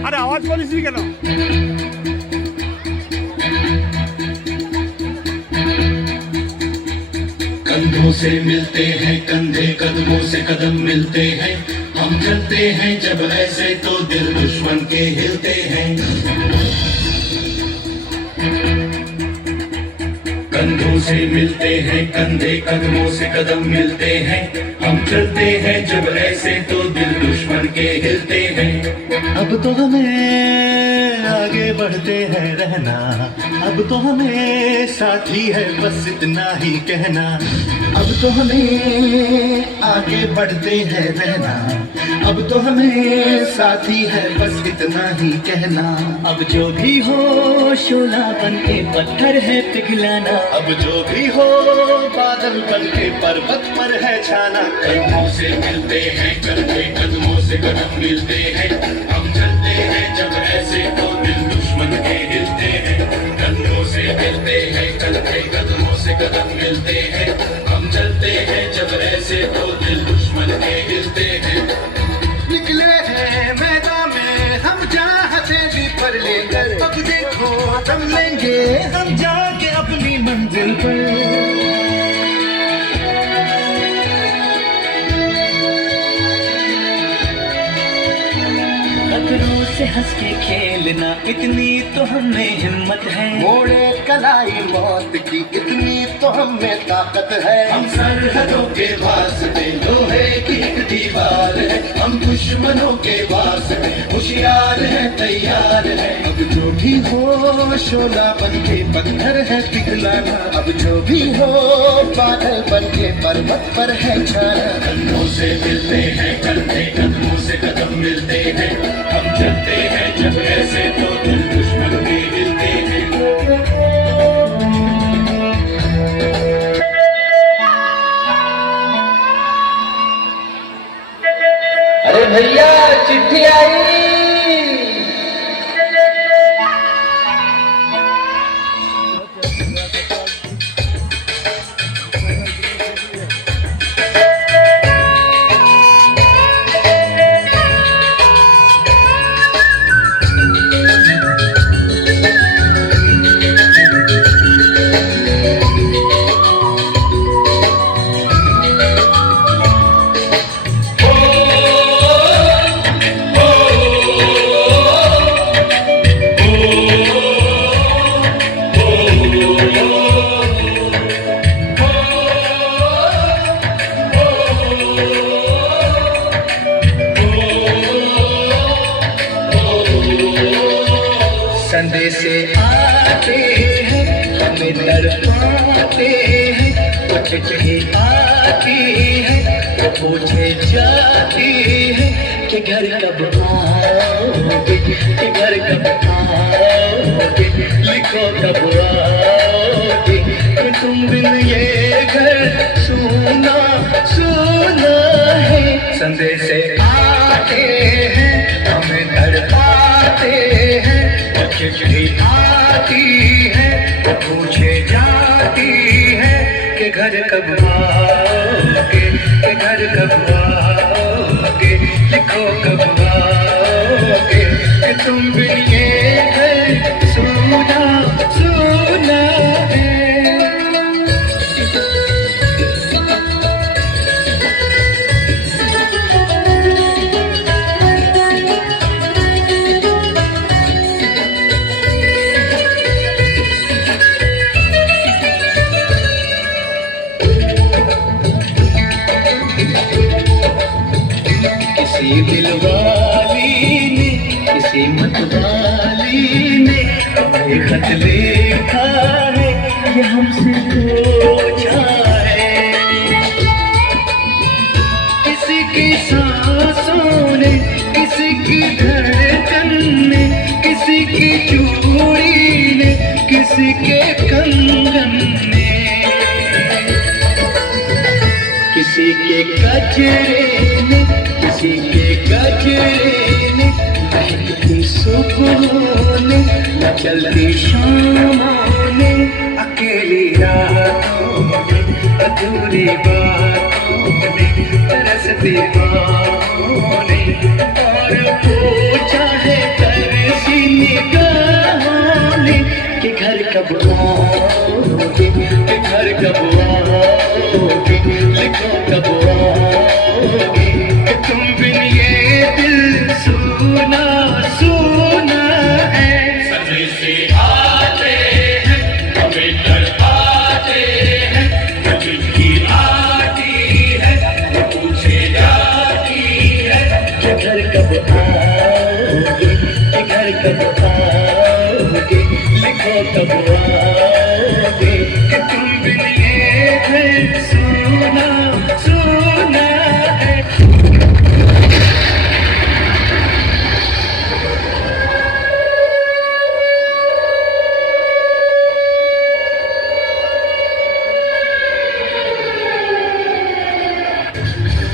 अरे आवाज कॉलेज नहीं केला कंधों से मिलते हैं कंधे, कदमों से कदम मिलते हैं। हम चलते हैं जब ऐसे तो दिल दुश्मन के हिलते हैं। कंधों से मिलते हैं कंधे, कदमों से कदम मिलते हैं। हम चलते हैं जब ऐसे तो दिल दुश्मन के हिलते हैं। अब तो हमें आगे बढ़ते हैं रहना, अब तो हमें साथी है बस इतना ही कहना। अब तो हमें आगे बढ़ते हैं रहना, अब तो हमें साथी है बस इतना ही कहना। अब जो भी हो शोला बन के पत्थर है पिघलाना, अब जो भी हो बादल बन के पर्वत पर है छाना। कंधों से मिलते हैं कंधे, कदमों से कदम मिलते हैं। हम चलते हैं जब ऐसे तो दिल दुश्मन के हिलते हैं। कंधों से मिलते हैं कंधे, कदमों से कदम मिलते हैं। हम चलते हैं जब ऐसे तो दिल दुश्मन के हिलते हैं। निकले हैं मैदान में हम जहाँ हथेली पर लेकर, अब देखो दम लेंगे हम जाके अपनी मंजिल पर। खतरों से हंस के खेलना इतनी तो हमें हिम्मत है। मोड़े कलाई मौत की इतनी तो हमें ताकत है। हम सरहदों के वास्ते लोहे की एक दीवार है। हम दुश्मनों के वास्ते होशियार है, तैयार है। अब जो भी हो शोला बन के पत्थर है पिघलाना, अब जो भी हो बादल बन के पर्वत पर है छाना। कंधों से मिलते हैं कंधे, कदमों से कदम मिलते हैं। हम चलते हैं जब ऐसे तो दिल दुश्मन के हिलते हैं। अरे भैया चिट्ठी आई। संदेशे आते हैं हमें तड़पाते हैं, वो चिट्ठी आती है वो पूछे जाती है कि घर कब आओगे, कि घर कब आओगे, लिखो कब आओगे। तुम बिन ये घर सूना सूना है। संदेशे आते हैं हमें तड़पाते हैं, चिट्ठी आती है पूछे जाती है कि घर कब आओगे, कि घर कब आओगे, लिखो कब आओगे, कि तुम भी ये घर सुना सुना है। किसी दिलवाली ने, किसी मतवाली ने हमें खत लिखा है, ये हमसे पूछा है। किसी की सांसों ने, किसी की धड़कन ने, किसी की चूड़ी ने, किसी के कंगन ने, किसी के गजरे ने, किसी के गजरे ने, बहती सुबहों ने, न चलती शामों ने, अकेली रातों ने, अधूरी बातों ने, तरसती बाहों ने, और पूछा है तरसी निगाहों ने कि घर कब आओगे, कि घर कब आओगे, लिखो कब आओगे, कि तुम बिन ये दिल सुना सुना है। सजे से आते हैं, हमें तड़पाते हैं, कभी भी आती है, वो पूछे जाती है कि घर कब आओगे, कि घर कब आओगे, लिखो कब आओगे, कि तुम बिन ये दिल सुना सुना है।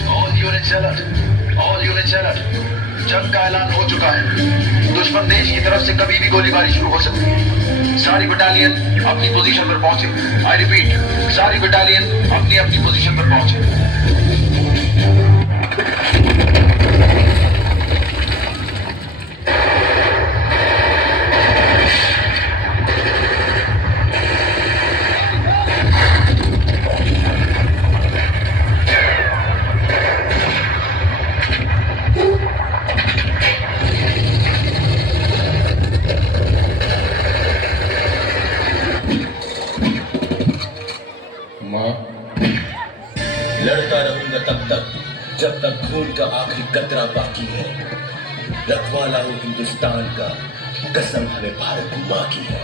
ऑल यूनिट्स अलर्ट, जंग का ऐलान हो चुका है। दुश्मन देश की तरफ से कभी भी गोलीबारी शुरू हो सकती है। सारी बटालियन अपनी पोजीशन पर पहुंचे। आई रिपीट, सारी बटालियन अपनी अपनी पोजीशन पर पहुंचे। लड़ता रहूंगा तब तक जब तक खून का आखिरी कतरा बाकी है। रखवाला हूं हिंदुस्तान का, कसम हमें भारत माँ की है।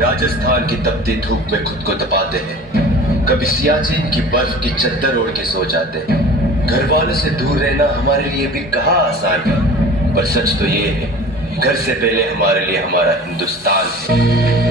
राजस्थान की तपती धूप में खुद को तपाते हैं, कभी सियाचिन की बर्फ की चद्दर ओढ़ के सो जाते हैं। घर वालों से दूर रहना हमारे लिए भी कहाँ आसान है, पर सच तो ये है घर से पहले हमारे लिए हमारा हिंदुस्तान है।